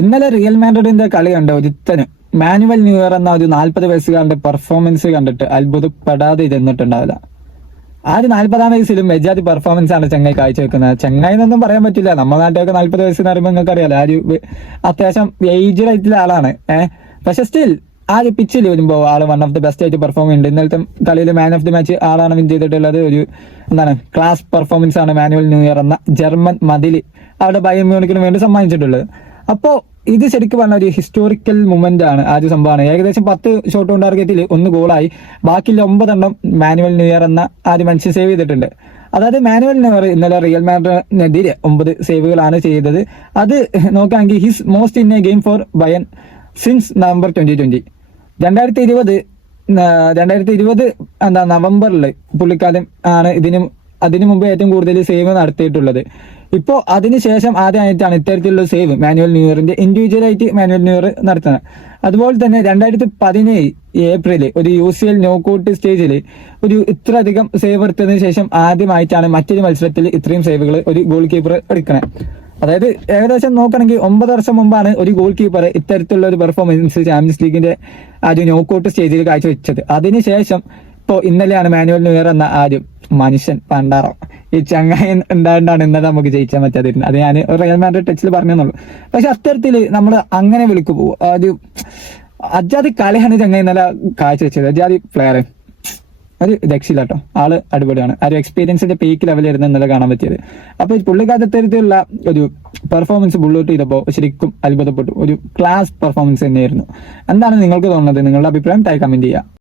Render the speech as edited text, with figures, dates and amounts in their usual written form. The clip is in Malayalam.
ഇന്നലെ റിയൽ മാഡ്രിഡിന്റെ കളി കണ്ട ഒരുത്തന് മാനുവൽ ന്യൂയർ എന്ന ഒരു 40 വയസ്സുകാരന്റെ പെർഫോമൻസ് കണ്ടിട്ട് അത്ഭുതപ്പെടാതെ ഇരുന്നിട്ടുണ്ടാവില്ല. ആ ഒരു 40-ാം വയസ്സിലും മെജാതി പെർഫോമൻസ് ആണ് ചെങ്ങായി കാഴ്ചവെക്കുന്നത്. ചെങ്ങായി എന്നൊന്നും പറയാൻ പറ്റില്ല, നമ്മുടെ നാട്ടിലൊക്കെ 40 വയസ്സ് എന്ന് പറയുമ്പോൾ നിങ്ങൾക്ക് അറിയാലോ, ആ ഒരു അത്യാവശ്യം ഏജ്ഡ് ആയിട്ടുള്ള ആളാണ്. പക്ഷെ സ്റ്റിൽ ആ ഒരു പിച്ചിൽ വരുമ്പോൾ ആള് വൺ ഓഫ് ദി ബെസ്റ്റ് ആയിട്ട് പെർഫോം ചെയ്യുന്നുണ്ട്. ഇന്നലത്തെ കളിയിൽ മാൻ ഓഫ് ദി മാച്ച് ആളാണ് വിൻ ചെയ്തിട്ടുള്ളത്. ഒരു ക്ലാസ് പെർഫോമൻസ് ആണ് മാനുവൽ ന്യൂയർ എന്ന ജർമ്മൻ മതില് അവിടെ ബയൺ മ്യൂണിക്കിന് വേണ്ടി സമ്മാനിച്ചിട്ടുള്ളത്. അപ്പോ ഇത് ശരിക്കും പറഞ്ഞ ഒരു ഹിസ്റ്റോറിക്കൽ മൂമെന്റ് ആണ്. ആ ഒരു സംഭവമാണ്. ഏകദേശം 10 ഷോട്ട് ഓൺ ടാർഗറ്റിൽ 1 ഗോളായി, ബാക്കിയുള്ള 9 എണ്ണം മാനുവൽ ന്യൂയർ എന്ന ആ ഒരു മനുഷ്യൻ സേവ് ചെയ്തിട്ടുണ്ട്. അതായത് മാനുവൽ ന്യൂയർ ഇന്നലെ റിയൽ മാഡ്രിഡിനെതിരെ 9 സേവുകളാണ് ചെയ്തത്. അത് നോക്കുകയാണെങ്കിൽ his most in A game four Bayern since November 2020. 2020 നവംബറിൽ പുള്ളിക്കാരൻ ആണ് അതിനു മുമ്പ് ഏറ്റവും കൂടുതൽ സേവ് നടത്തിയിട്ടുള്ളത്. ഇപ്പോ അതിനുശേഷം ആദ്യമായിട്ടാണ് ഇത്തരത്തിലുള്ള സേവ് മാനുവൽ ന്യൂയറിന്റെ ഇൻഡിവിജ്വലായിട്ട് മാനുവൽ ന്യൂയർ നടത്തുന്നത്. അതുപോലെ തന്നെ 2017 ഏപ്രിൽ ഒരു UCL നോക്കൌട്ട് സ്റ്റേജിൽ ഇത്ര അധികം സേവ് എടുത്തതിന് ശേഷം ആദ്യമായിട്ടാണ് മറ്റൊരു മത്സരത്തിൽ ഇത്രയും സേവുകൾ ഒരു ഗോൾ കീപ്പർ എടുക്കണേ. അതായത് ഏകദേശം നോക്കണമെങ്കിൽ 9 വർഷം മുമ്പാണ് ഒരു ഗോൾ കീപ്പർ ഇത്തരത്തിലുള്ള ഒരു പെർഫോമൻസ് ചാമ്പ്യൻസ് ലീഗിന്റെ ആ ഒരു നോക്കൌട്ട് സ്റ്റേജിൽ കാഴ്ചവെച്ചത്. അതിനുശേഷം ഇപ്പോൾ ഇന്നലെയാണ് മാനുവൽ ന്യൂയർ എന്ന ആരും മനുഷ്യൻ പണ്ടാറം ഈ ചങ്ങായി ഉണ്ടായിട്ടാണ് ഇന്നലെ നമുക്ക് ജയിച്ചാൽ പറ്റാതിരുന്നത്. അത് ഞാൻ റിയൽ മാഡ്രിഡ് ടച്ചിൽ പറഞ്ഞെന്നുള്ളൂ. പക്ഷെ അത്തരത്തില് നമ്മൾ അങ്ങനെ വിളിക്കു പോകും. ഒരു അജാതി കളിയാണ് ചങ്ങായി ഇന്നലെ കാഴ്ചവെച്ചത്. അജാതി പ്ലെയർ ഒരു രക്ഷയില്ല കേട്ടോ. ആള് അടിപൊളിയാണ്. ആ ഒരു എക്സ്പീരിയൻസിന്റെ പീക്ക് ലെവലായിരുന്നു ഇന്നലെ കാണാൻ പറ്റിയത്. അപ്പൊ പുള്ളിക്കാരത്തരത്തിലുള്ള ഒരു പെർഫോമൻസ് ബുള്ളോട്ട് ചെയ്തപ്പോൾ ശരിക്കും അത്ഭുതപ്പെട്ടു. ഒരു ക്ലാസ് പെർഫോമൻസ് തന്നെയായിരുന്നു. എന്താണ് നിങ്ങൾക്ക് തോന്നുന്നത്? നിങ്ങളുടെ അഭിപ്രായം താഴെ കമന്റ് ചെയ്യുക.